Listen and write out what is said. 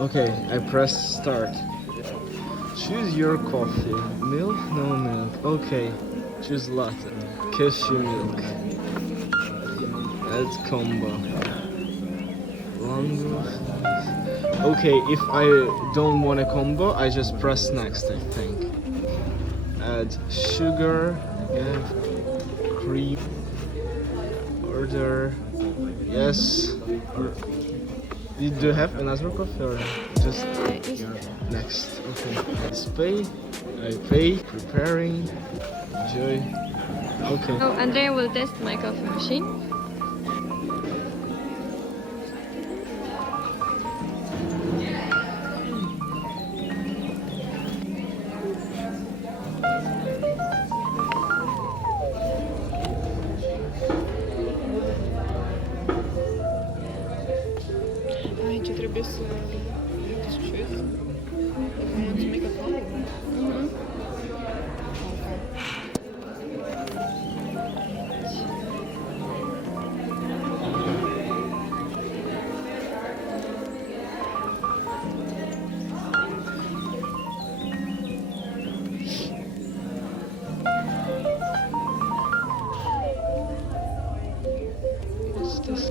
Okay, I press start. Choose your coffee. Milk? No milk. Okay. Choose latte. Cashew milk. Add combo. Longo. Okay, if I don't want a combo, I just press next, I think. Add sugar. Add cream. Order. Yes. Or, you do have another coffee or just next? Okay. Let's pay. I pay. Preparing. Enjoy. Okay. Oh, Andrea will test my coffee machine. Ai, tinha atravessado. Choose. I want to make a combo. What's this?